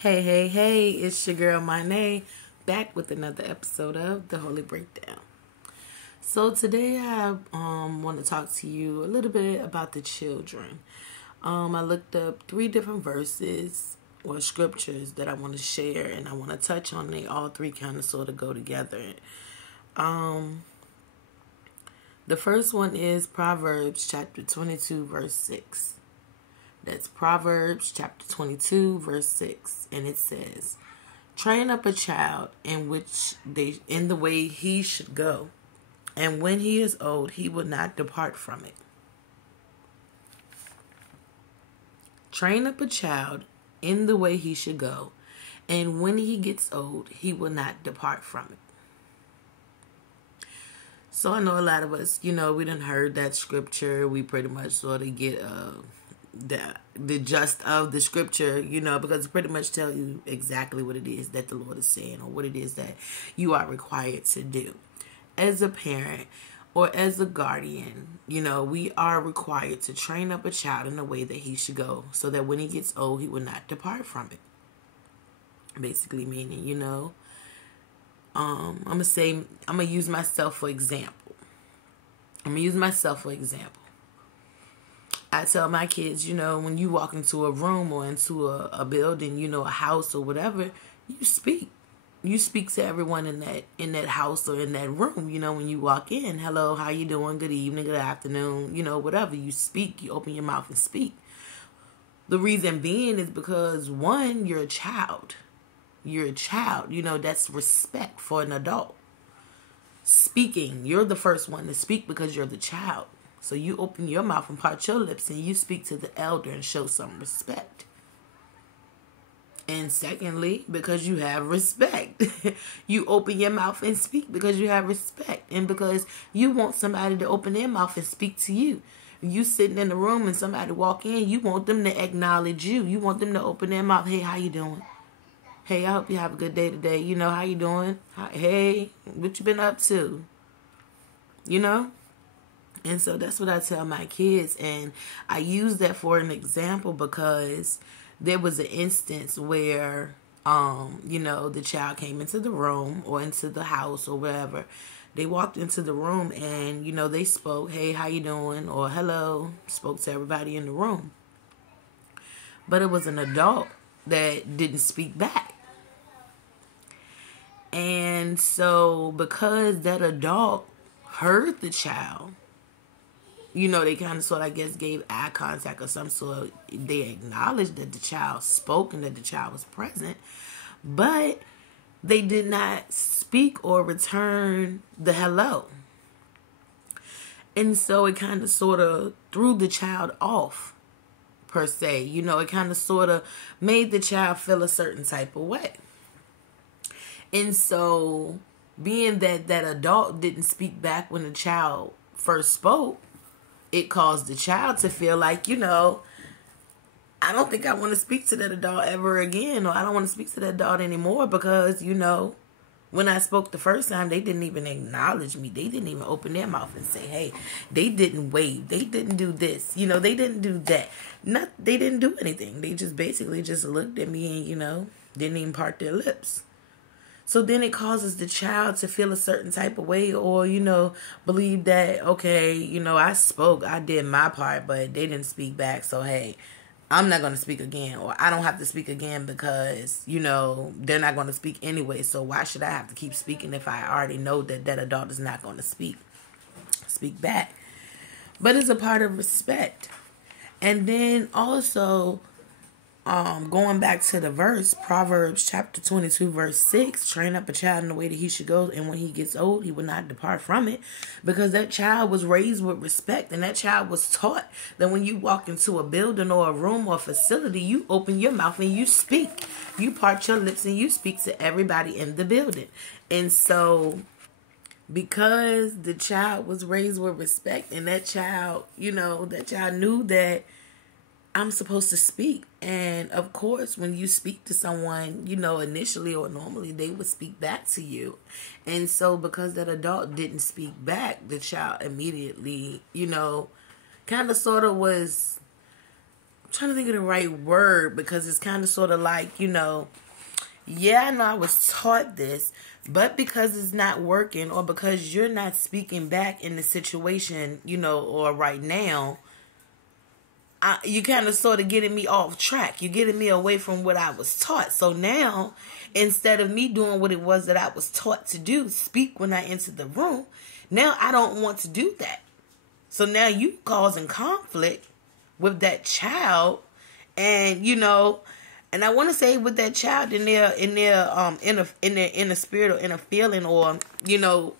Hey, hey, hey, it's your girl, Monet, back with another episode of The Holy Breakdown. So today I want to talk to you a little bit about the children. I looked up 3 different verses or scriptures that I want to share, and I want to touch on. They all 3 kind of sort of go together. The first one is Proverbs chapter 22, verse 6. That's Proverbs chapter 22, verse 6. And it says, "Train up a child in the way he should go, and when he is old, he will not depart from it." Train up a child in the way he should go, and when he gets old, he will not depart from it. So I know a lot of us, we done heard that scripture. We pretty much sort of get the gist of the scripture, because it pretty much tell you exactly what it is that the Lord is saying, or what it is that you are required to do. As a parent or as a guardian, we are required to train up a child in the way that he should go, so that when he gets old, he will not depart from it. Basically meaning, I'm gonna use myself for example. I tell my kids, when you walk into a room or into a building, a house or whatever, you speak. You speak to everyone in that house or in that room. When you walk in, hello, how you doing? Good evening, good afternoon, whatever. You speak. You open your mouth and speak. The reason being is because, one, you're a child. You're a child. That's respect for an adult. Speaking, you're the first one to speak because you're the child. So you open your mouth and part your lips and you speak to the elder and show some respect. And secondly, because you have respect. You open your mouth and speak because you have respect. And because you want somebody to open their mouth and speak to you. You sitting in the room and somebody walk in, you want them to acknowledge you. You want them to open their mouth. Hey, how you doing? Hey, I hope you have a good day today. How you doing? Hey, what you been up to? And so that's what I tell my kids. And I use that for an example because there was an instance where, the child came into the room or into the house or wherever. They walked into the room and, they spoke, hey, how you doing? Or hello, spoke to everybody in the room. But it was an adult that didn't speak back. And so because that adult heard the child, they kind of sort of, I guess, gave eye contact or some sort. They acknowledged that the child spoke and that the child was present, but they did not speak or return the hello. And so it kind of sort of threw the child off, per se. It kind of sort of made the child feel a certain type of way. And so being that that adult didn't speak back when the child first spoke, it caused the child to feel like, I don't think I want to speak to that adult ever again, or I don't want to speak to that adult anymore because, when I spoke the first time, they didn't even acknowledge me. They didn't even open their mouth and say, hey. They didn't wave. They didn't do this. They didn't do that. They didn't do anything. They just basically just looked at me and, didn't even part their lips. So then it causes the child to feel a certain type of way or, believe that, okay, I spoke, I did my part, but they didn't speak back. So, hey, I'm not going to speak again, or I don't have to speak again because, they're not going to speak anyway. So why should I have to keep speaking if I already know that that adult is not going to speak back? But it's a part of respect. And then also, going back to the verse, Proverbs chapter 22, verse 6, train up a child in the way that he should go, and when he gets old, he will not depart from it, because that child was raised with respect, and that child was taught that when you walk into a building or a room or a facility, you open your mouth and you speak. You part your lips and you speak to everybody in the building. And so, because the child was raised with respect, and that child, that child knew that I'm supposed to speak. And of course, when you speak to someone, initially or normally, they would speak back to you. And so because that adult didn't speak back, the child immediately, kind of sort of was trying to think of the right word, because it's kind of sort of like, you know, yeah, I know I was taught this, but because it's not working, or because you're not speaking back in the situation, you know, or right now, you kind of sort of getting me off track. You're getting me away from what I was taught. So now, instead of me doing what it was that I was taught to do, speak when I enter the room, now I don't want to do that. So now you causing conflict with that child, and you know, and I want to say with that child in their spirit or in a feeling, or you know,